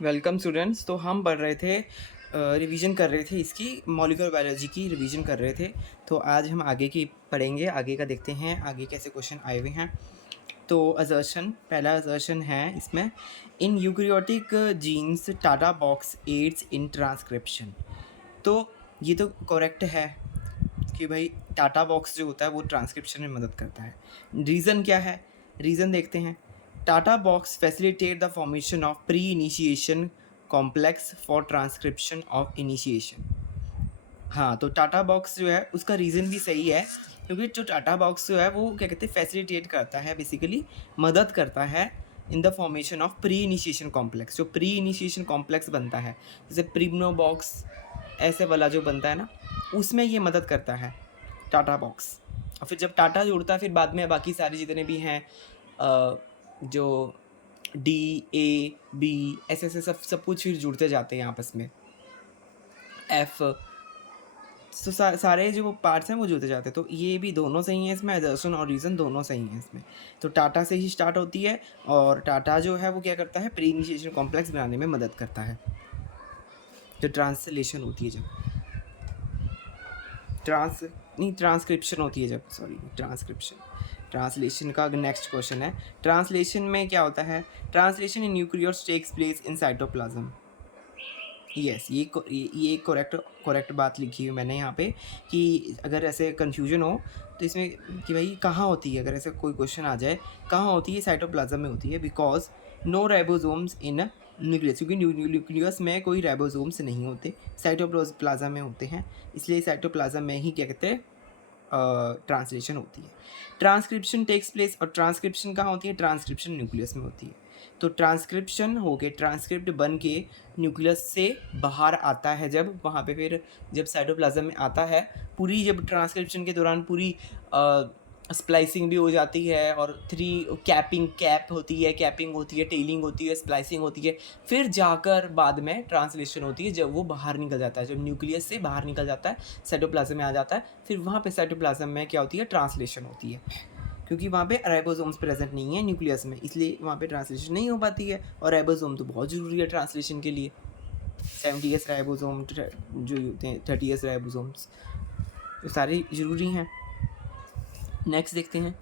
Welcome students. तो हम पढ़ रहे थे, रिवीजन कर रहे थे, इसकी मॉलिक्यूलर बायोलॉजी की रिवीजन कर रहे थे। तो आज हम आगे की पढ़ेंगे, आगे का देखते हैं आगे कैसे क्वेश्चन आए हुए हैं। तो असर्शन, पहला असर्शन है इसमें, in eukaryotic genes TATA box aids in transcription. तो ये तो करेक्ट है कि भाई टाटा बॉक्स जो होता है वो ट्रांसक्रिप्शन में मदद करता है। रीज़न क्या है, रीज़न देखते हैं। TATA box facilitate the formation of pre initiation complex for transcription of initiation. हाँ, तो टाटा बॉक्स जो है उसका रीज़न भी सही है, क्योंकि जो टाटा बॉक्स जो है वो क्या कहते हैं, फैसिलिटेट करता है, बेसिकली मदद करता है in the formation of pre initiation complex. जो प्री इनिशिएशन कॉम्प्लेक्स बनता है, जैसे प्रिमनो बॉक्स ऐसे वाला जो बनता है ना, उसमें ये मदद करता है टाटा बॉक्स। और फिर जब टाटा जुड़ता है फिर बाद में बाकी सारे जितने भी हैं, जो डी ए बी ऐसे ऐसे सब कुछ फिर जुड़ते जाते हैं आपस में, एफ। तो सारे जो पार्ट्स हैं वो जुड़ते जाते हैं। तो ये भी दोनों सही हैं इसमें, असर्शन और रीज़न दोनों सही हैं इसमें। तो टाटा से ही स्टार्ट होती है, और टाटा जो है वो क्या करता है, प्री इनिशिएशन कॉम्प्लेक्स बनाने में मदद करता है। जो ट्रांसलेशन होती है, जब ट्रांसक्रिप्शन होती है, जब सॉरी ट्रांसलेशन का नेक्स्ट क्वेश्चन है। ट्रांसलेशन में क्या होता है, translation in nucleus takes place in cytoplasm. Yes, ये करेक्ट बात लिखी है मैंने यहाँ पे, कि अगर ऐसे कन्फ्यूजन हो तो इसमें कि भाई कहाँ होती है, अगर ऐसे कोई क्वेश्चन आ जाए कहाँ होती है, साइटोप्लाज्म में होती है। Because no ribosomes in nucleus, क्योंकि न्यूक्लियस में कोई राइबोसोम्स नहीं होते, साइटोप्लाज्म में होते हैं, इसलिए साइटोप्लाज्म में ही क्या कहते हैं, ट्रांसलेशन होती है। ट्रांसक्रिप्शन टेक्स प्लेस, और ट्रांसक्रिप्शन कहाँ होती है, ट्रांसक्रिप्शन न्यूक्लियस में होती है। तो ट्रांसक्रिप्शन हो के, ट्रांसक्रिप्ट बन के न्यूक्लियस से बाहर आता है, जब वहाँ पे फिर जब साइटोप्लाज्म में आता है, पूरी जब ट्रांसक्रिप्शन के दौरान पूरी स्प्लाइसिंग भी हो जाती है, और कैप होती है, कैपिंग होती है, टेलिंग होती है, स्प्लाइसिंग होती है, फिर जाकर बाद में ट्रांसलेशन होती है, जब वो बाहर निकल जाता है, जब न्यूक्लियस से बाहर निकल जाता है, साइटोप्लाज्म में आ जाता है, फिर वहाँ पे साइटोप्लाज्म में क्या होती है, ट्रांसलेशन होती है। क्योंकि वहाँ पे राइबोसोम्स प्रेजेंट नहीं है न्यूक्लियस में, इसलिए वहाँ पे ट्रांसलेशन नहीं हो पाती है, और राइबोसोम तो बहुत ज़रूरी है ट्रांसलेशन के लिए। 70s राइबोसोम जो होते हैं, 30s राइबोसोम्स, तो सारे ज़रूरी हैं। नेक्स्ट देखते हैं।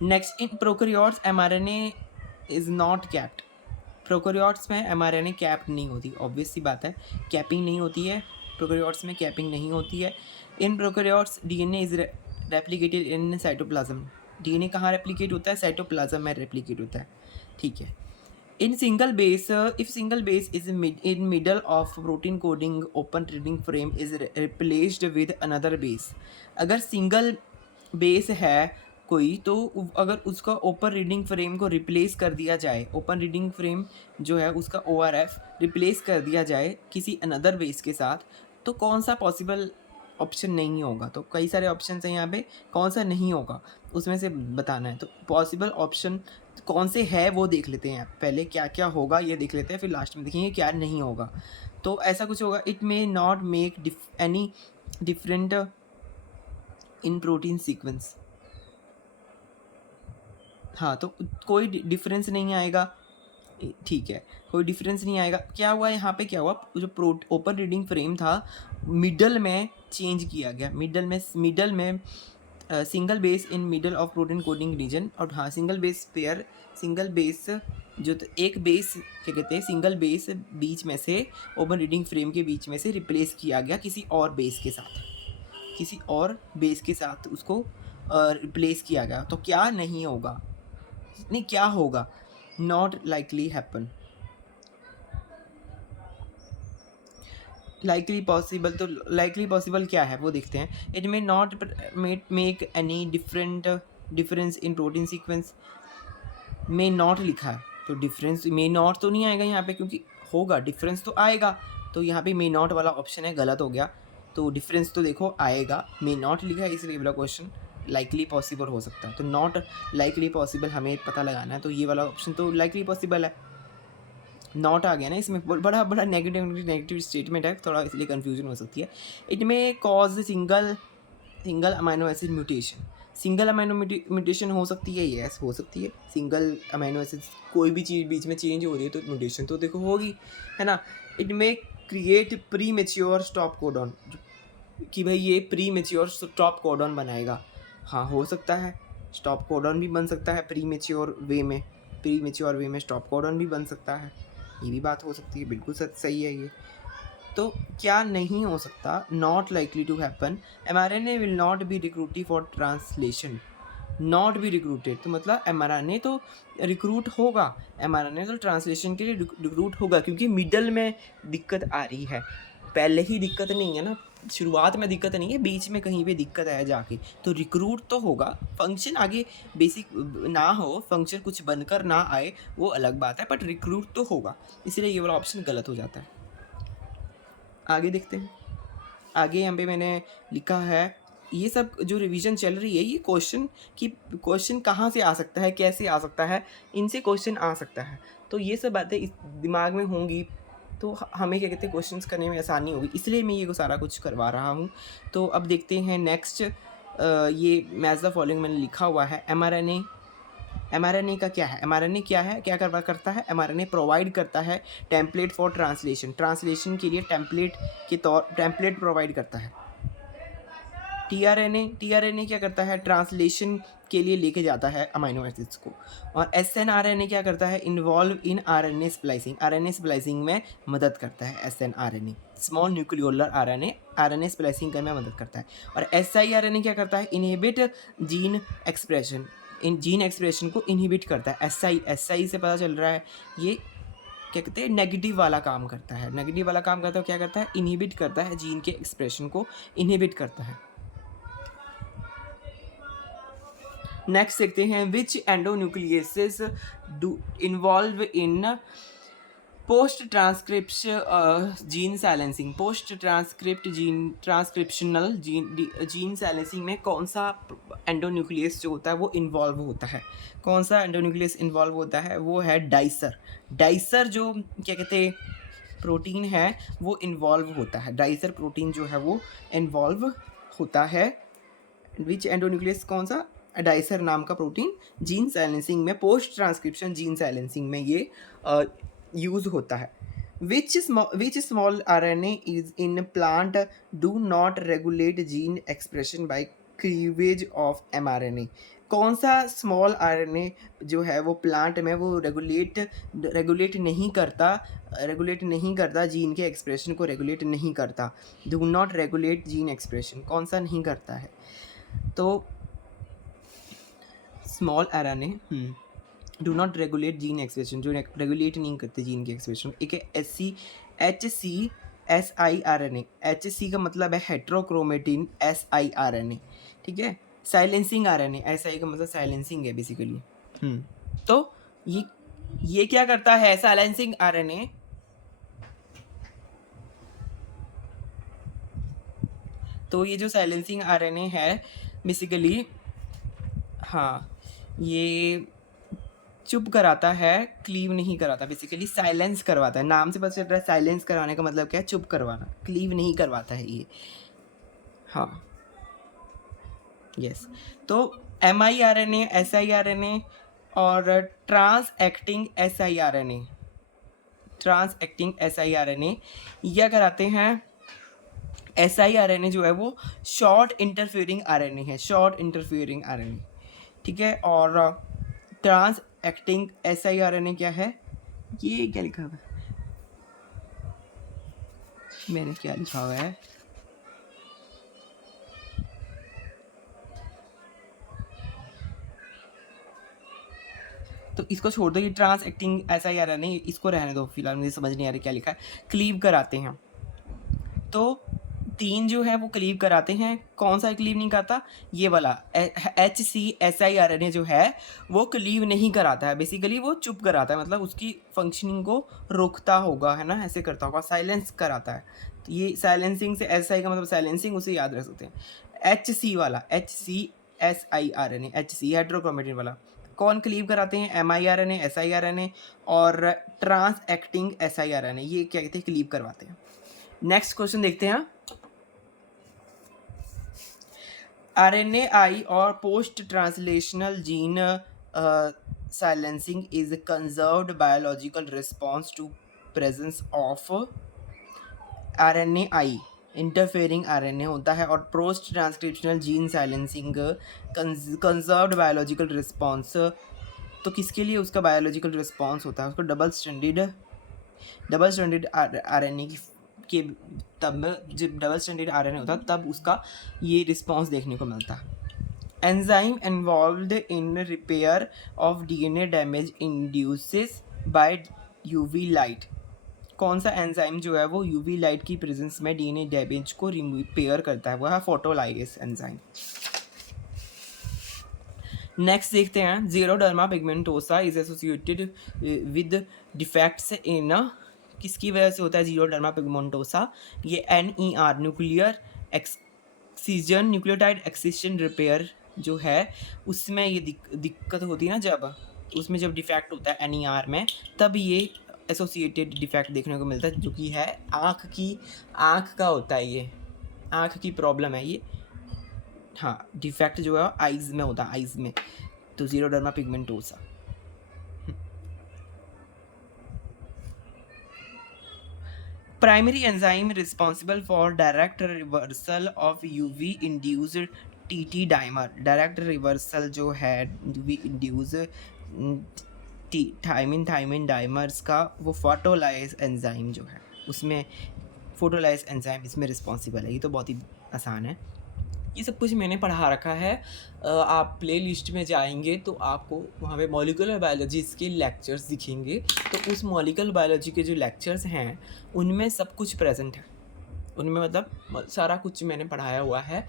Next, in prokaryotes mRNA is not capped. Prokaryotes में एमआरएनए कैप्ड नहीं होती, ऑब्वियस सी बात है, कैपिंग नहीं होती है, प्रोकैरियोट्स में कैपिंग नहीं होती है। In prokaryotes DNA is replicated in cytoplasm. DNA कहाँ रेप्लिकेट होता है, साइटोप्लाज्म में रेप्लिकेट होता है, ठीक है। In single base, if single base is in middle of protein coding open reading frame is replaced with another base. अगर single base है कोई, तो अगर उसका ओपन रीडिंग फ्रेम को रिप्लेस कर दिया जाए, ओपन रीडिंग फ्रेम जो है उसका ORF रिप्लेस कर दिया जाए किसी अनदर बेस के साथ, तो कौन सा पॉसिबल ऑप्शन नहीं होगा। तो कई सारे ऑप्शन हैं यहाँ पे, कौन सा नहीं होगा उसमें से बताना है। तो पॉसिबल ऑप्शन कौन से है वो देख लेते हैं, पहले क्या क्या होगा ये देख लेते हैं, फिर लास्ट में देखेंगे क्या नहीं होगा। तो ऐसा कुछ होगा, it may not make any different in protein sequence. हाँ, तो कोई डिफरेंस नहीं आएगा, ठीक है, कोई डिफरेंस नहीं आएगा। क्या हुआ यहाँ पे, क्या हुआ, जो ओपन रीडिंग फ्रेम था मिडल में चेंज किया गया, मिडल में single base in middle of protein coding region. और हाँ, single base pair, single base जो एक बेस क्या कहते हैं, सिंगल बेस बीच में से, ओपन रीडिंग फ्रेम के बीच में से रिप्लेस किया गया किसी और बेस के साथ, किसी और बेस के साथ उसको रिप्लेस किया गया। तो क्या नहीं होगा, नहीं क्या होगा, not likely happen. Likely possible, तो लाइकली पॉसिबल क्या है वो देखते हैं। It may not make any difference in protein sequence. May not लिखा है, तो डिफरेंस मे नॉट तो नहीं आएगा यहाँ पे, क्योंकि होगा डिफरेंस तो आएगा। तो यहाँ पे मे नॉट वाला ऑप्शन है, गलत हो गया। तो डिफरेंस तो देखो आएगा, मे नॉट लिखा है, इसलिए वाला क्वेश्चन लाइकली पॉसिबल हो सकता है। तो नॉट लाइकली पॉसिबल हमें पता लगाना है, तो ये वाला ऑप्शन तो लाइकली पॉसिबल है। नॉट आ गया ना इसमें, बड़ा बड़ा नेगेटिव स्टेटमेंट है, थोड़ा इसलिए कन्फ्यूजन हो सकती है। इट में cause single amino acid mutation. Single amino mutation हो सकती है, यस हो सकती है। सिंगल अमाइनो एसिड कोई भी चीज़ बीच में चेंज हो रही है तो म्यूटेशन तो देखो होगी, है ना। It may create pre mature stop codon, कि भाई ये प्री मेच्योर स्टॉप कोडॉन बनाएगा, हाँ हो सकता है। स्टॉप कोडॉन भी बन सकता है प्री मेच्योर वे में, प्री मेच्योर वे में स्टॉप कोडॉन भी बन सकता है, ये भी बात हो सकती है, बिल्कुल सही है ये। तो क्या नहीं हो सकता, not likely to happen, mRNA will not be recruited for translation, not be recruited तो मतलब mRNA तो रिक्रूट होगा, mRNA तो ट्रांसलेशन के लिए रिक्रूट होगा, क्योंकि मिडल में दिक्कत आ रही है, पहले ही दिक्कत नहीं है ना, शुरुआत में दिक्कत नहीं है, बीच में कहीं पे दिक्कत है जाके, तो रिक्रूट तो होगा। फंक्शन आगे बेसिक ना हो, फंक्शन कुछ बनकर ना आए वो अलग बात है, बट रिक्रूट तो होगा, इसलिए ये वाला ऑप्शन गलत हो जाता है। आगे देखते हैं, आगे यहाँ पे मैंने लिखा है, ये सब जो रिवीजन चल रही है ये क्वेश्चन कि क्वेश्चन कहाँ से आ सकता है, कैसे आ सकता है, इनसे क्वेश्चन आ सकता है, तो ये सब बातें इस दिमाग में होंगी तो हमें क्या कहते हैं क्वेश्चंस करने में आसानी होगी, इसलिए मैं ये सारा कुछ करवा रहा हूँ। तो अब देखते हैं नेक्स्ट, ये मैच द फॉलोइंग मैंने लिखा हुआ है। mRNA का क्या है, mRNA क्या है, क्या करता है, mRNA प्रोवाइड करता है टेम्पलेट फॉर ट्रांसलेशन के लिए टेम्पलेट प्रोवाइड करता है। tRNA क्या करता है, ट्रांसलेशन के लिए लेके जाता है अमाइनो एसिड्स को। और snRNA क्या करता है, इन्वॉल्व इन RNA स्प्लाइसिंग में मदद करता है। snRNA small nucleolar RNA splicing करने में मदद करता है। और siRNA क्या करता है, इनहिबिट जीन एक्सप्रेशन को इनहिबिट करता है। SI से पता चल रहा है ये क्या कहते हैं, नेगेटिव वाला काम करता है, क्या करता है, इनहिबिट करता है, जीन के एक्सप्रेशन को इनहिबिट करता है। नेक्स्ट देखते हैं, which endonucleases do involve in post transcription gene silencing, transcriptional gene silencing में कौन सा एंडोन्यूक्लियस जो होता है वो इन्वॉल्व होता है, कौन सा एंडोन्यूक्लियस इन्वॉल्व होता है, वो है डाइसर जो क्या कहते हैं प्रोटीन है वो इन्वॉल्व होता है, डाइसर प्रोटीन जो है वो इन्वॉल्व होता है। विच एंडोन्यूक्लियस कौन सा, डाइसर नाम का प्रोटीन जीन साइलेंसिंग में, पोस्ट ट्रांसक्रिप्शन जीन साइलेंसिंग में ये यूज होता है। Which small RNA is in plant do not regulate gene expression by cleavage of mRNA, कौन सा स्मॉल RNA जो है वो प्लांट में वो रेगुलेट नहीं करता जीन के एक्सप्रेशन को रेगुलेट नहीं करता, do not regulate gene expression कौन सा नहीं करता है, तो small RNA do not regulate gene expression, जो रेगुलेट नहीं करते जीन के एक्सप्रेशन। एक है HCSI-RNA, HC का मतलब है हेट्रोक्रोमेटिन siRNA, ठीक है। साइलेंसिंग RNA, SI का मतलब साइलेंसिंग है बेसिकली। तो ये क्या करता है, साइलेंसिंग RNA तो ये जो साइलेंसिंग RNA है बेसिकली, हाँ ये चुप कराता है, क्लीव नहीं कराता, बेसिकली साइलेंस करवाता है, नाम से पता चल रहा है साइलेंस करवाने का मतलब क्या है, चुप करवाना, क्लीव नहीं करवाता है ये, हाँ यस। तो MIRNA SIRNA और ट्रांस एक्टिंग SIRNA यह कराते हैं, SIRNA जो है वो शॉर्ट इंटरफेयरिंग RNA, ठीक है। और ट्रांस एक्टिंग SIRNA क्या है, ये क्या लिखा हुआ है, मैंने क्या लिखा हुआ है, तो इसको छोड़ दो, ये ट्रांस एक्टिंग SIRNA इसको रहने दो फिलहाल, मुझे समझ नहीं आ रहा क्या लिखा है। क्लीव कराते हैं, तो 3 जो है वो क्लीव कराते हैं, कौन सा क्लीव नहीं करता, ये वाला HCSI-RNA जो है वो क्लीव नहीं कराता है, बेसिकली वो चुप कराता है, मतलब उसकी फंक्शनिंग को रोकता होगा, है ना, ऐसे करता होगा, साइलेंस कराता है। तो ये साइलेंसिंग से SI का मतलब साइलेंसिंग, उसे याद रख सकते हैं। HC वाला HCSI-RNA, HC हेट्रोक्रोमेटिन वाला कौन क्लीव कराते हैं, MIRNA SIRNA और ट्रांस एक्टिंग SIRNA, ये क्या कहते हैं, क्लीव करवाते हैं। नेक्स्ट क्वेश्चन देखते हैं, RNAi or post-translational gene silencing is a conserved biological response to presence of RNAi interfering RNA होता है और post transcriptional gene silencing conserved biological response. तो किसके लिए उसका बायोलॉजिकल रिस्पॉन्स होता है? उसको डबल स्टैंडर्ड RNA के तब जब डबल स्टैंडर्ड RNA होता तब उसका ये रिस्पॉन्स देखने को मिलता है। Enzyme involved in repair of DNA damage induces by UV light. कौन सा एंजाइम जो है वो यूवी लाइट की प्रेजेंस में डीएनए डैमेज को रिपेयर करता है? वो है फोटोलाइगेस एंजाइम। नेक्स्ट देखते हैं, xeroderma pigmentosa is associated with defects in, किसकी वजह से होता है जीरोडर्मा पिगमेंटोसा? ये NER nuclear excision nucleotide excision repair जो है उसमें ये दिक्कत होती है ना, जब उसमें जब डिफेक्ट होता है NER में, तब ये एसोसिएटेड डिफेक्ट देखने को मिलता है, जो कि है आँख का होता है, ये आँख की प्रॉब्लम है ये। हाँ, डिफेक्ट जो है आइज़ में होता है, आइज़ में। तो xeroderma pigmentosa. Primary enzyme responsible for direct reversal of UV induced TT dimer. Direct reversal जो है यूवी इंड्यूस्ड थाइमिन डाइमर्स का, वो फोटोलाइज एंजाइम जो है उसमें फोटोलाइज एंजाइम इसमें रिस्पॉन्सिबल है। ये तो बहुत ही आसान है, ये सब कुछ मैंने पढ़ा रखा है। आप प्ले लिस्ट में जाएंगे तो आपको वहाँ पे मॉलिक्यूलर बायोलॉजी के लेक्चर्स दिखेंगे, तो उस मॉलिक्यूलर बायोलॉजी के जो लेक्चर्स हैं उनमें सब कुछ प्रेजेंट है, उनमें मतलब सारा कुछ मैंने पढ़ाया हुआ है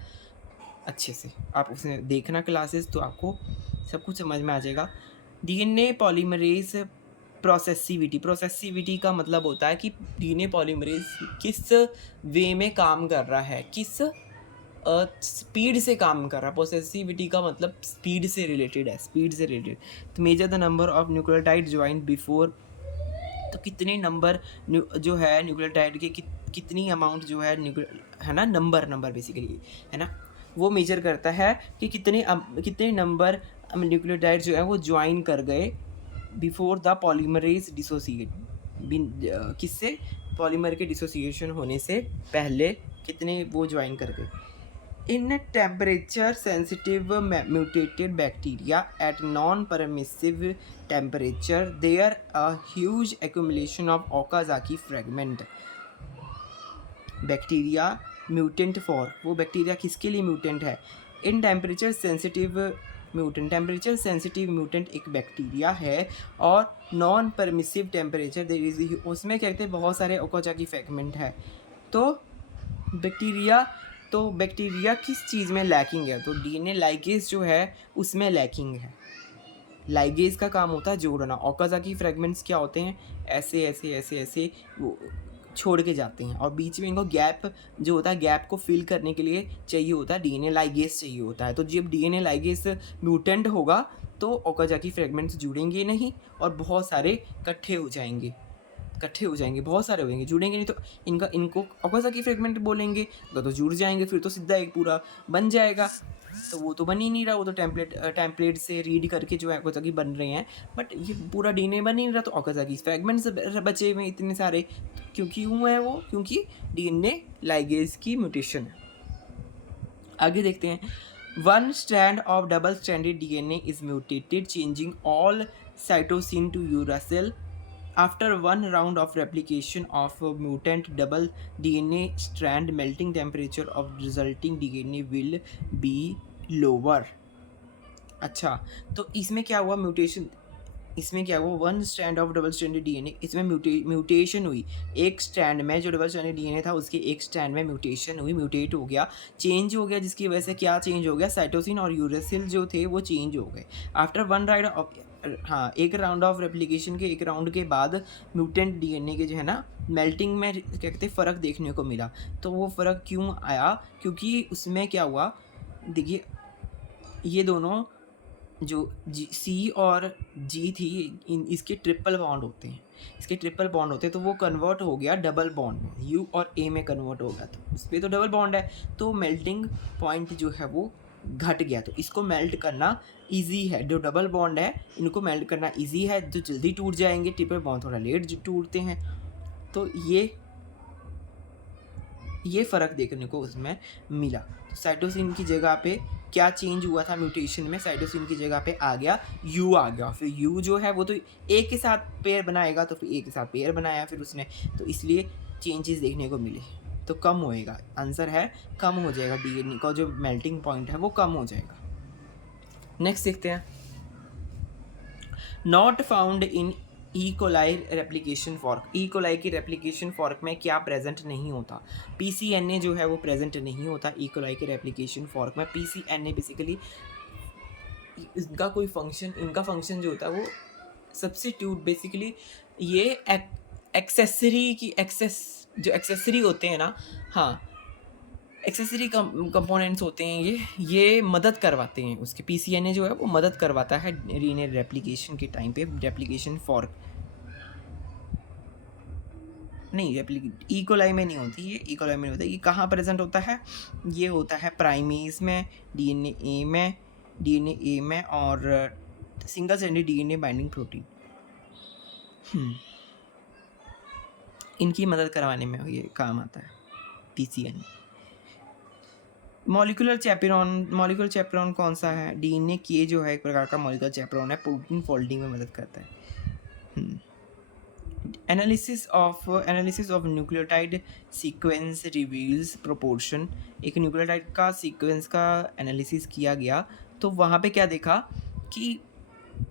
अच्छे से। आप उसमें देखना क्लासेस, तो आपको सब कुछ समझ में आ जाएगा। DNA पॉलीमरेज प्रोसेसिविटी का मतलब होता है कि DNA पॉलीमरेज किस वे में काम कर रहा है, किस स्पीड से काम कर रहा है। प्रोसेसिविटी का मतलब स्पीड से रिलेटेड है, स्पीड से रिलेटेड। तो measure the number of nucleotide joint before, तो कितने नंबर जो है न्यूक्लियोटाइड के कितनी अमाउंट जो है है ना, नंबर बेसिकली है ना, वो मेजर करता है कि कितने नंबर न्यूक्लियोटाइड जो है वो ज्वाइन कर गए बिफोर द पॉलीमरेज डिसोसिएट, किससे? पॉलीमर के डिसोसिएशन होने से पहले कितने वो ज्वाइन कर गए। In temperature sensitive mutated bacteria at non-permissive temperature, there a huge accumulation of Okazaki fragment. Bacteria mutant for, वो बैक्टीरिया किसके लिए म्यूटेंट है? In temperature sensitive mutant, temperature sensitive mutant एक बैक्टीरिया है और non permissive temperature there is, उसमें क्या कहते हैं बहुत सारे ओकाजाकी फ्रैगमेंट है। तो बैक्टीरिया किस चीज़ में लैकिंग है? तो DNA लाइगेज जो है उसमें लैकिंग है। लाइगेज का काम होता है जोड़ना। ओकाजाकी फ्रैगमेंट्स क्या होते हैं? ऐसे ऐसे ऐसे ऐसे वो छोड़ के जाते हैं और बीच में इनको गैप जो होता है, गैप को फिल करने के लिए चाहिए होता है DNA लाइगेज चाहिए होता है। तो जब DNA लाइगेज म्यूटेंट होगा तो ओकाजाकी फ्रैगमेंट्स जुड़ेंगे नहीं और बहुत सारे इकट्ठे हो जाएंगे, बहुत सारे होंगे, जुड़ेंगे नहीं तो इनको ओकाजाकी फ्रैगमेंट बोलेंगे, तो जुड़ जाएंगे, फिर तो सीधा एक पूरा बन जाएगा। तो वो तो बन ही नहीं रहा, वो तो टेम्पलेट से रीड करके जो है ओकाजाकी बन रहे हैं, बट ये पूरा DNA बन ही नहीं रहा। तो ओकाजाकी फ्रैगमेंट्स बचे हुए इतने सारे, क्योंकि हुए हैं वो, क्योंकि DNA लाइगेज की म्यूटेशन है। आगे देखते हैं, one strand of double stranded DNA is mutated changing all cytosine to uracil. After one round of replication of a mutant double DNA strand, melting temperature of resulting DNA will be lower. अच्छा, तो इसमें क्या हुआ? इसमें क्या हुआ? One strand of double stranded DNA, इसमें mutation हुई। एक स्ट्रैंड में जो डबल स्ट्रैंडेड DNA था उसके एक स्ट्रैंड में म्यूटेशन हुई, म्यूटेट हो गया, चेंज हो गया, जिसकी वजह से क्या चेंज हो गया? साइटोसिन और यूरेसिल जो थे वो चेंज हो गए। आफ्टर वन राइड ऑफ एक राउंड ऑफ रेप्लिकेशन के एक राउंड के बाद म्यूटेंट DNA के जो है ना मेल्टिंग में क्या कहते हैं फ़र्क देखने को मिला। तो वो फ़र्क क्यों आया? क्योंकि उसमें क्या हुआ, देखिए ये दोनों जो C और G थी, इसके ट्रिपल बॉन्ड होते हैं, तो वो कन्वर्ट हो गया डबल बॉन्ड में, U और A में कन्वर्ट हो गया, तो उस पर तो डबल बॉन्ड है, तो मेल्टिंग पॉइंट जो है वो घट गया, तो इसको मेल्ट करना इजी है। जो डबल बॉन्ड है इनको मेल्ट करना इजी है, जो जल्दी टूट जाएंगे, ट्रिपल बॉन्ड थोड़ा लेट टूटते हैं। तो ये फ़र्क देखने को उसमें मिला। साइटोसिन की जगह पे क्या चेंज हुआ था म्यूटेशन में, साइटोसिन की जगह पे आ गया यू आ गया। फिर यू जो है वो तो ए के साथ पेयर बनाएगा, तो फिर ए के साथ पेयर बनाया फिर उसने, तो इसलिए चेंजेस देखने को मिले। तो कम होएगा, आंसर है कम हो जाएगा, डीएनए का जो मेल्टिंग पॉइंट है वो कम हो जाएगा। नेक्स्ट देखते हैं, not found in E coli replication fork. E coli की रेप्लिकेशन फॉर्क में क्या प्रेजेंट नहीं होता? पीसीएनए जो है वो प्रेजेंट नहीं होता ई कोलाई के रेप्लिकेशन फॉर्क में। पीसीएनए बेसिकली इनका कोई फंक्शन, इनका फंक्शन जो होता है वो सब्स्टिट्यूट, बेसिकली ये एक्सेसरी की जो एक्सेसरी होते हैं ना, हाँ एक्सेसरी कंपोनेंट्स होते हैं, ये मदद करवाते हैं उसके। पीसीएनए जो है वो मदद करवाता है डीएनए रेप्लिकेशन के टाइम पे। रेप्लिकेशन फॉर्क नहीं, ई कोलाई में नहीं होती, ये ई कोलाई में नहीं होता। ये कहाँ प्रेजेंट होता है? ये होता है प्राइमेज में, डीएनए में और single stranded DNA binding protein, इनकी मदद करवाने में ये काम आता है पीसीएनए। मॉलिकुलर चैपेरॉन कौन सा है? डीएनए के जो है एक प्रकार का मॉलिकुलर चैपेरॉन है, प्रोटीन फोल्डिंग में मदद करता है। Analysis of nucleotide sequence reveals proportion. एक न्यूक्लियोटाइड का सीक्वेंस का एनालिसिस किया गया, तो वहाँ पे क्या देखा कि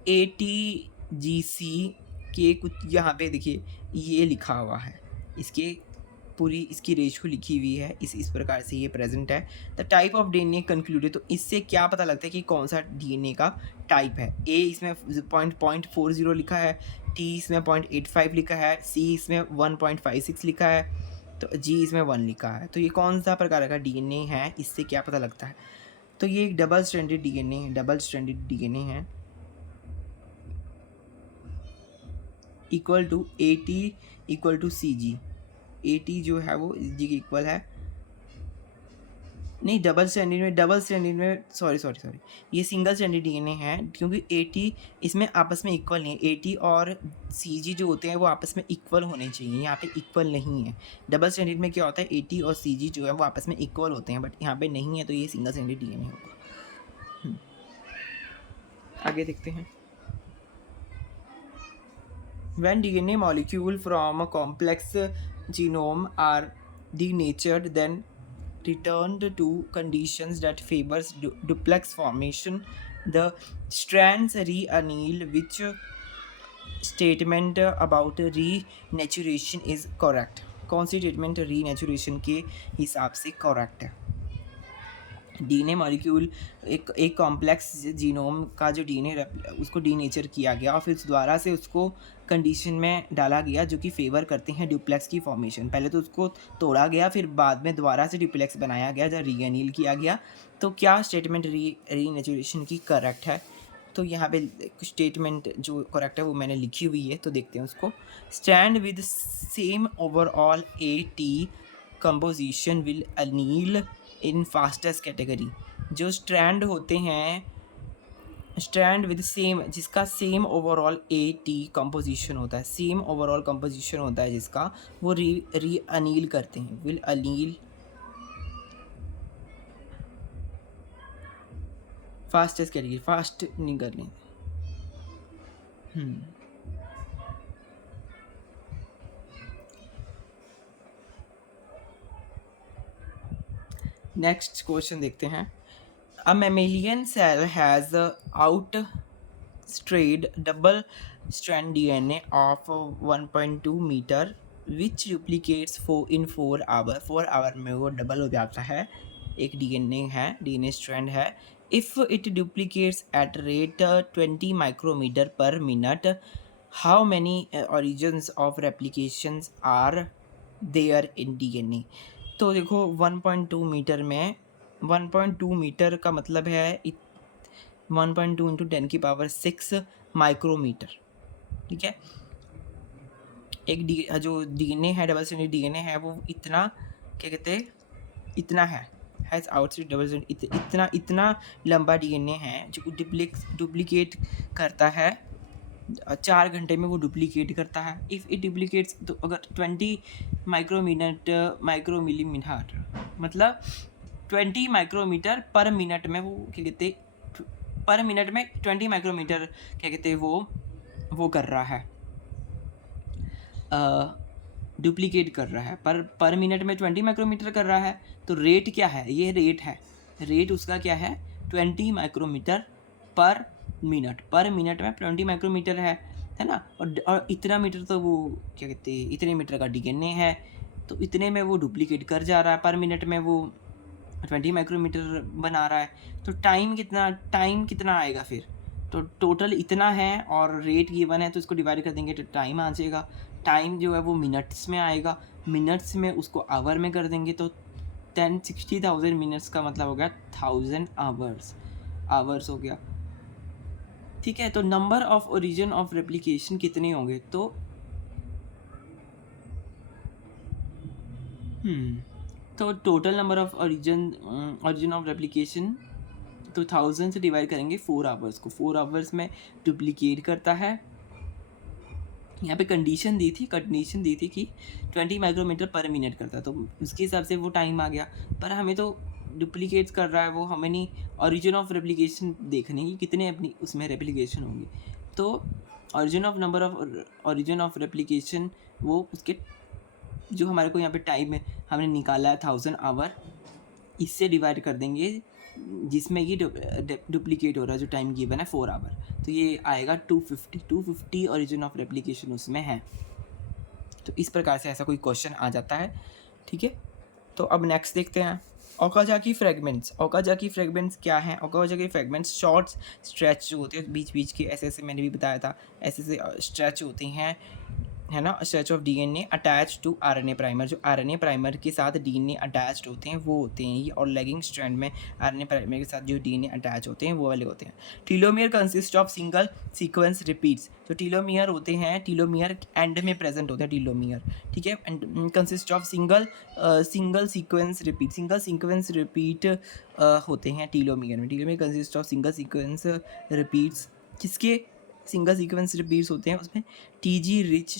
ATGC के कुछ, यहाँ पे देखिए ये लिखा हुआ है, इसकी रेशो लिखी हुई है, इस प्रकार से ये प्रेजेंट है। The type of DNA concluded, तो इससे क्या पता लगता है कि कौन सा डीएनए का टाइप है? ए इसमें 0.40 लिखा है, टी इसमें 0.85 लिखा है, सी इसमें 1.56 लिखा है, तो जी इसमें 1 लिखा है। तो ये कौन सा प्रकार का डीएनए है, इससे क्या पता लगता है? तो ये एक डबल स्ट्रैंडेड डीएनए है, equal to AT equal to CG। AT जो है वो जी के इक्वल है, नहीं डबल स्ट्रैंडेड में सॉरी ये सिंगल स्ट्रैंडेड डीएनए है, क्योंकि AT इसमें आपस में इक्वल नहीं है। AT और CG जो होते हैं वो आपस में इक्वल होने चाहिए, यहाँ पे इक्वल नहीं है। डबल स्ट्रैंडेड में क्या होता है, AT और CG जो है वो आपस में इक्वल होते हैं, बट यहाँ पे नहीं है, तो ये सिंगल स्ट्रैंडेड डीएनए होगा। आगे देखते हैं, when DNA molecule from a complex genome are denatured, then returned to conditions that favors duplex formation, the strands re-anneal. Which statement about renaturation is correct? कौन सी स्टेटमेंट रीनेचुरेशन के हिसाब से correct है? DNA molecule एक complex genome का जो DNA उसको denature किया गया और फिर दोबारा से उसको कंडीशन में डाला गया जो कि फेवर करते हैं ड्यूप्लेक्स की फॉर्मेशन। पहले तो उसको तोड़ा गया, फिर बाद में दोबारा से ड्यूप्लेक्स बनाया गया जब रीअनील किया गया। तो क्या स्टेटमेंट रीनेचुरेशन की करेक्ट है? तो यहाँ पे स्टेटमेंट जो करेक्ट है वो मैंने लिखी हुई है, तो देखते हैं उसको। Stand with same overall AT composition will Anil in fastest category. जो स्ट्रैंड होते हैं, स्ट्रैंड विद सेम, जिसका सेम ओवरऑल AT कंपोजिशन होता है, सेम ओवरऑल कंपोजिशन होता है जिसका, वो री अनील करते हैं, will anneal fastest category, fast नहीं करने। नेक्स्ट क्वेश्चन देखते हैं, a mammalian cell has outstretched double strand DNA of 1.2 metre which duplicates 4 hour. 4 hour में वो डबल हो जाता है, एक DNA स्ट्रैंड है। If it duplicates at rate 20 micrometre per minute, how many origins of replications are there in DNA? तो देखो 1.2 metre में, 1.2 मीटर का मतलब है 1.2 इंटू 10⁻⁶ माइक्रोमीटर, ठीक है। एक जो DNA है, डबल स्ट्रैंडेड DNA है, वो इतना क्या कहते हैं, इतना है हैज़ आउटसाइड डबल इतना इतना लंबा डीएनए है जो डुप्लीकेट करता है 4 घंटे में वो डुप्लीकेट करता है। इफ़ इट डुप्लीकेट्स, तो अगर 20 माइक्रोमीटर मतलब 20 माइक्रोमीटर पर मिनट में वो क्या कहते, पर मिनट में 20 माइक्रोमीटर क्या कहते हैं वो कर रहा है, डुप्लीकेट कर रहा है। पर मिनट में 20 माइक्रोमीटर कर रहा है, तो रेट क्या है, ये रेट है, रेट उसका क्या है 20 माइक्रोमीटर पर मिनट। पर मिनट में 20 माइक्रोमीटर है ना, और इतना मीटर तो वो क्या कहते हैं, इतने मीटर का डीएनए है, तो इतने में वो डुप्लीकेट कर जा रहा है, पर मिनट में वो 20 माइक्रोमीटर बना रहा है। तो टाइम कितना आएगा फिर, तो टोटल इतना है और रेट गिवन है, तो इसको डिवाइड कर देंगे तो टाइम आ जाएगा। टाइम जो है वो मिनट्स में आएगा, मिनट्स में उसको आवर में कर देंगे, तो 60,000 मिनट्स का मतलब हो गया 1000 आवर्स हो गया। ठीक है, तो number of origin of replication कितने होंगे, तो तो total number of origin of replication, तो 1000 से डिवाइड करेंगे 4 आवर्स को, 4 आवर्स में डुप्लीकेट करता है। यहाँ पे कंडीशन दी थी कि 20 माइक्रोमीटर पर मिनट करता है, तो उसके हिसाब से वो टाइम आ गया। पर हमें तो डुप्लीकेट्स कर रहा है वो, हमें नहीं ओरिजिन ऑफ रेप्लिकेशन देखने की कितने अपनी उसमें रेप्लिकेशन होंगी। तो ओरिजिन ऑफ रेप्लिकेशन वो उसके जो हमारे को यहाँ पे टाइम है हमने निकाला है 1000 आवर, इससे डिवाइड कर देंगे जिसमें ये डुप्लीकेट हो रहा है, जो टाइम गिवन है 4 आवर, तो ये आएगा 250 ओरिजिन ऑफ रेप्लिकेशन उसमें है। तो इस प्रकार से ऐसा कोई क्वेश्चन आ जाता है। ठीक है, तो अब नेक्स्ट देखते हैं ओकाजाकी फ्रेगमेंट्स क्या हैं। ओकाजाकी फ्रेगमेंट्स शॉर्ट स्ट्रेच जो होते हैं बीच बीच के, ऐसे मैंने भी बताया था, ऐसे स्ट्रेच होते हैं, है ना, stretch of DNA attach to RNA primer, जो आरएनए प्राइमर के साथ डीएनए अटैच्ड होते हैं वो होते हैं ये, और लेगिंग स्ट्रैंड में आरएनए प्राइमर के साथ जो डीएनए अटैच होते हैं वो वाले होते हैं। Telomere consist of single sequence repeats, जो टीलोमियर होते हैं, टीलोमियर एंड में प्रेजेंट होते हैं टीलोमियर, ठीक है, and consist of single sequence repeat होते हैं टीलोमियर में। Telomere consist of single sequence repeats, किसके सिंगल सीक्वेंस रिपीट्स होते हैं उसमें, TG rich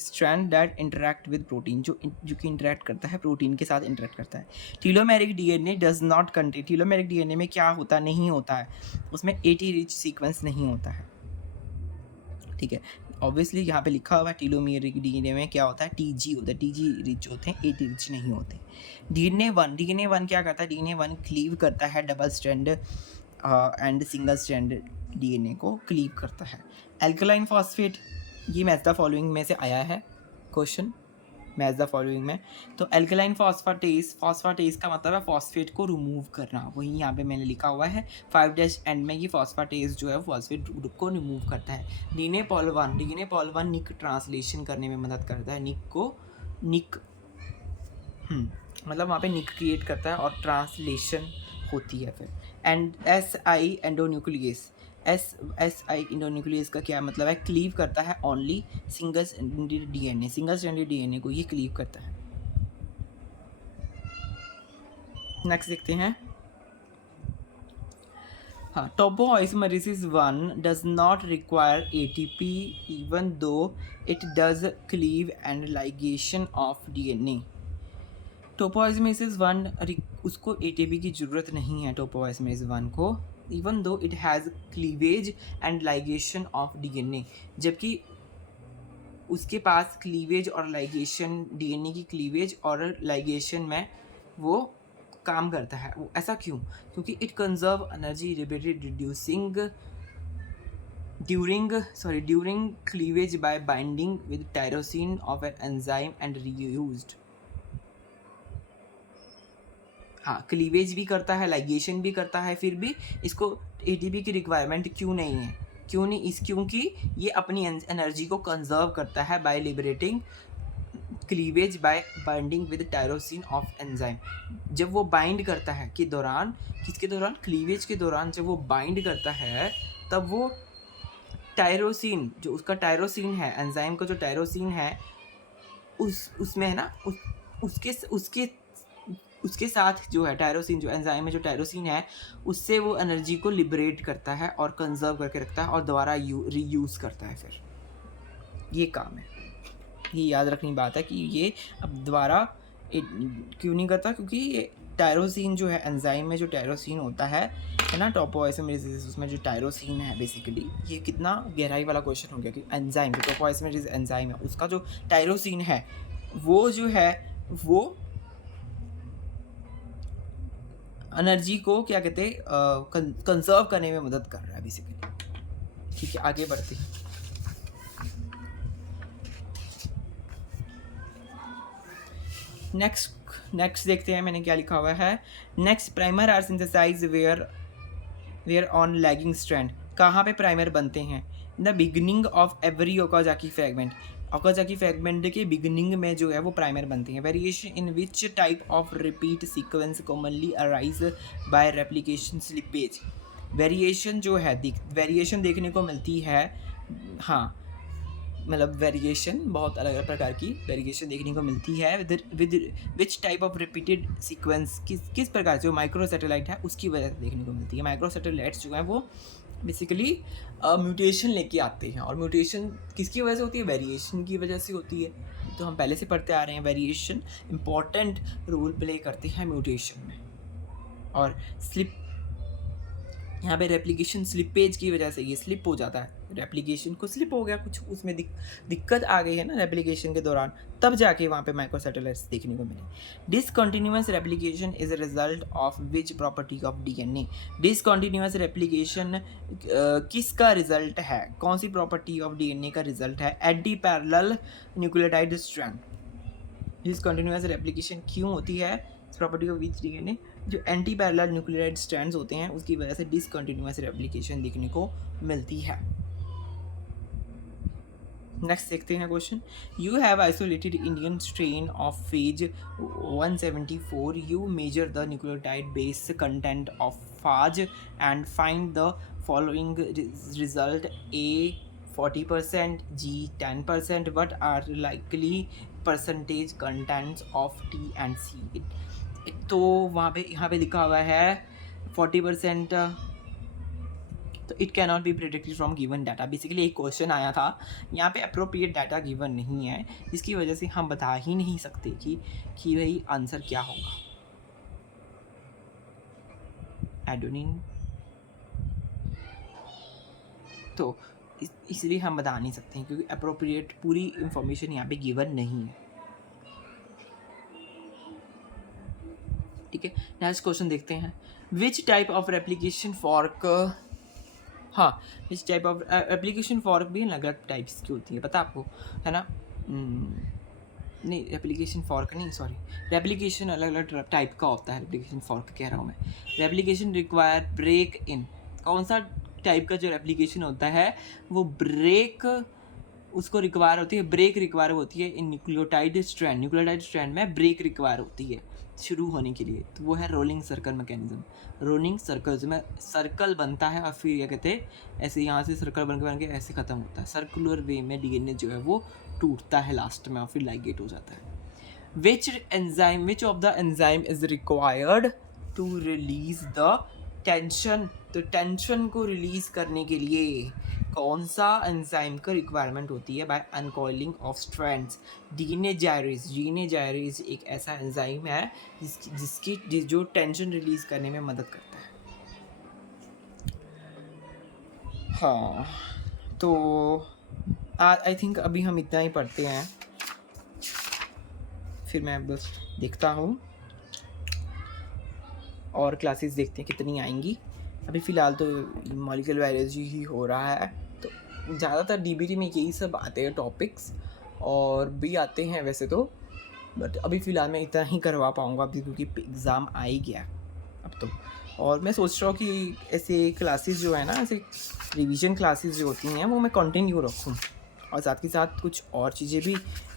strand that interact with protein, जो कि इंटरैक्ट करता है प्रोटीन के साथ इंटरैक्ट करता है। Telomeric DNA does not contain, telomeric DNA में क्या होता नहीं होता है, उसमें एटी रिच सीक्वेंस नहीं होता है। ठीक है, ऑब्वियसली यहाँ पे लिखा हुआ है टीलोमेरिक डीएनए में क्या होता है, टीजी होता है, टीजी रिच होते हैं, एटी रिच नहीं होते। डीएनए वन क्या करता है, डीएनए वन क्लीव करता है double strand and single strand DNA को क्लीव करता है। एल्कलाइन फॉस्फेट, ये मैच द फॉलोइंग में से आया है क्वेश्चन, मैच द फॉलोइंग में। तो एल्कलाइन फॉस्फाटेज का मतलब है फॉस्फेट को रिमूव करना, वही यहाँ पे मैंने लिखा हुआ है 5' एंड में, ये फॉस्फाटेज जो है फॉस्फेट ग्रुप को रिमूव करता है। डीएनए पॉल वन निक ट्रांसलेशन करने में मदद करता है, मतलब वहाँ पे निक क्रिएट करता है और ट्रांसलेशन होती है फिर। एंड एसआई एंडोन्यूक्लियस का क्या मतलब है, क्लीव करता है ओनली सिंगल स्ट्रैंडेड डीएनए को ये क्लीव करता है। नेक्स्ट देखते हैं, हाँ, topoisomerases 1 does not require ATP even though it does cleave and ligation of DNA. Topoisomerases 1 उसको एटीपी की ज़रूरत नहीं है, टोपोआइसोमेरेसिस 1 को, even though it has cleavage and ligation of DNA, जबकि उसके पास क्लीवेज और लाइगेशन, डीएनए की क्लीवेज और लाइगेशन में वो काम करता है। वो ऐसा क्यों, क्योंकि it conserve energy during cleavage by binding with tyrosine of an enzyme and reused. हाँ, क्लीवेज भी करता है, लाइगेशन भी करता है, फिर भी इसको एटीपी की रिक्वायरमेंट क्यों नहीं है, क्योंकि ये अपनी एनर्जी को कंजर्व करता है by liberating cleavage by binding with tyrosine of enzyme. जब वो बाइंड करता है किसके दौरान, क्लीवेज के दौरान जब वो बाइंड करता है, तब वो टायरोसिन, जो उसका टायरोसिन है, एंजाइम का जो टायरोसिन है उसमें है ना, उसके साथ जो है टायरोसिन, जो एंजाइम में जो टायरोसिन है, उससे वो एनर्जी को लिबरेट करता है और कंजर्व करके रखता है और दोबारा रीयूज़ करता है। फिर ये काम है। ये याद रखनी बात है कि ये अब दोबारा क्यों नहीं करता, क्योंकि ये टायरोसिन जो है एंजाइम में जो टायरोसिन होता है ना, टोपोआइसोमेरेसिस, उसमें जो टायरोसिन है बेसिकली, ये कितना गहराई वाला क्वेश्चन हो गया कि एंजाइम जो टोपोआइसोमेरेसिस एंजाइम है उसका जो टायरोसिन है वो जो है वो एनर्जी को क्या कहते हैं कंजर्व करने में मदद कर रहा है बेसिकली। ठीक है, आगे बढ़ते हैं। नेक्स्ट देखते हैं मैंने क्या लिखा हुआ है। Next, primer are synthesize where on lagging strand. कहाँ पे प्राइमर बनते हैं? The beginning of every Okazaki fragment. Okazaki fragment के बिगिनिंग में जो है वो प्राइमर बनते हैं। Variation in which type of repeat sequence commonly arise by replication slippage. Variation जो है वेरिएशन देखने को मिलती है, हाँ, मतलब वेरिएशन बहुत अलग अलग प्रकार की वेरिएशन देखने को मिलती है with which type of repeated sequence, किस प्रकार जो माइक्रो सैटेलाइट है उसकी वजह से देखने को मिलती है। माइक्रो सैटेलाइट्स जो हैं वो बेसिकली म्यूटेशन लेके आते हैं, और म्यूटेशन किसकी वजह से होती है? वेरिएशन की वजह से होती है। तो हम पहले से पढ़ते आ रहे हैं, वेरिएशन इंपॉर्टेंट रोल प्ले करते हैं म्यूटेशन में। और स्लिप, यहाँ पे रेप्लिकेशन स्लिपेज की वजह से ये स्लिप हो जाता है, रेप्लिकेशन को स्लिप हो गया, कुछ उसमें दिक्कत आ गई है ना रेप्लिकेशन के दौरान, तब जाके वहाँ पे माइक्रोसैटेलाइट्स देखने को मिले। Discontinuous replication is a result of which property of DNA. Discontinuous replication किसका रिजल्ट है? कौन सी प्रॉपर्टी ऑफ डीएनए का रिजल्ट है? Anti parallel nucleotide strand. Discontinuous replication क्यों होती है? प्रॉपर्टी ऑफ विच डीएनए, जो एंटी पैरेलल न्यूक्लियोटाइड स्ट्रैंड्स होते हैं उसकी वजह से डिसकंटिन्यूअस रेप्लिकेशन देखने को मिलती है। नेक्स्ट देखते हैं question. You have isolated Indian strain of phage 174। You measure the nucleotide base content of phage and find the following result. A 40%, G 10%, what are likely percentage contents of T and C? तो वहाँ पे यहाँ पे लिखा हुआ है 40%, तो it can not be predicted from given data. Basically एक क्वेश्चन आया था, यहाँ पे अप्रोप्रिएट डाटा गिवन नहीं है, जिसकी वजह से हम बता ही नहीं सकते कि भाई आंसर क्या होगा। एडोनिन, तो इसलिए हम बता नहीं सकते हैं क्योंकि अप्रोप्रिएट पूरी इंफॉर्मेशन यहाँ पे गिवन नहीं है। ठीक है, नेक्स्ट क्वेश्चन देखते हैं। Which type of replication fork, हाँ, which type of application fork भी अलग अलग टाइप्स की होती है, पता आपको, है ना? नहीं, रेप्लिकेशन फॉर्क नहीं, सॉरी, रेप्लिकेशन अलग अलग टाइप का होता है। रेप्लिकेशन फॉर्क कह रहा हूँ मैं। रेप्लिकेशन रिक्वायर ब्रेक इन, कौन सा टाइप का जो रेप्लिकेशन होता है वो ब्रेक उसको रिक्वायर होती है, ब्रेक रिक्वायर होती है इन न्यूक्लियोटाइड स्ट्रैंड। न्यूक्लियोटाइड स्ट्रैंड में ब्रेक रिक्वायर होती है शुरू होने के लिए, तो वो है rolling circle mechanism. Rolling circles में सर्कल बनता है और फिर क्या कहते हैं ऐसे यहाँ से सर्कल बन के ऐसे ख़त्म होता है। सर्कुलर वे में डीएनए जो है वो टूटता है लास्ट में और फिर लाइगेट हो जाता है। Which of the enzyme is required to release the tension. तो टेंशन को रिलीज करने के लिए कौन सा एंजाइम का रिक्वायरमेंट होती है? By uncoiling of strands. DNA gyrase एक ऐसा एंजाइम है जिसकी जो टेंशन रिलीज करने में मदद करता है। हाँ, तो आई थिंक अभी हम इतना ही पढ़ते हैं, फिर मैं बस देखता हूँ और क्लासेस देखते हैं कितनी आएंगी। अभी फ़िलहाल तो मॉलिक्यूलर बायोलॉजी ही हो रहा है, तो ज़्यादातर डीबीटी में यही सब आते हैं टॉपिक्स, और भी आते हैं वैसे तो, बट अभी फ़िलहाल मैं इतना ही करवा पाऊँगा अभी क्योंकि एग्ज़ाम आ ही गया अब तो। और मैं सोच रहा हूँ कि ऐसे क्लासेस जो है ना, ऐसे रिवीजन क्लासेस जो होती हैं वो मैं कंटिन्यू रखूँ और साथ के साथ कुछ और चीज़ें भी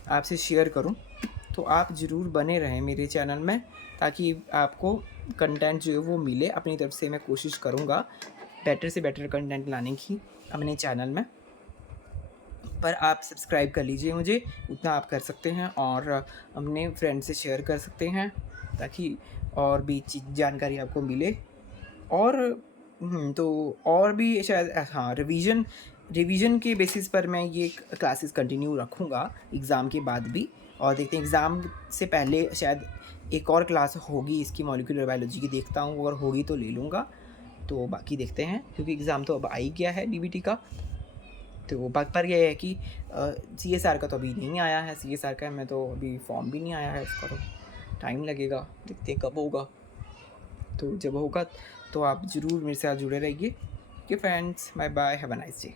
आपसे शेयर करूँ। तो आप ज़रूर बने रहें मेरे चैनल में ताकि आपको कंटेंट जो है वो मिले। अपनी तरफ से मैं कोशिश करूँगा बेटर से बेटर कंटेंट लाने की अपने चैनल में, पर आप सब्सक्राइब कर लीजिए मुझे, उतना आप कर सकते हैं और अपने फ्रेंड से शेयर कर सकते हैं ताकि और भी जानकारी आपको मिले। और तो और भी शायद हाँ, रिवीजन के बेसिस पर मैं ये क्लासेस कंटिन्यू रखूँगा एग्ज़ाम के बाद भी। और देखते हैं एग्ज़ाम से पहले शायद एक और क्लास होगी इसकी मॉलिक्यूलर बायोलॉजी की, देखता हूँ अगर होगी तो ले लूँगा। तो बाकी देखते हैं, क्योंकि एग्ज़ाम तो अब आ ही गया है डीबीटी का। तो पर ये है कि सीएसआर का तो अभी नहीं आया है, सीएसआर का मैं तो अभी फॉर्म भी नहीं आया है उसका, तो टाइम लगेगा, देखते हैं कब होगा। तो जब होगा तो आप ज़रूर मेरे साथ जुड़े रहिए। Okay friends, bye bye, have a nice day.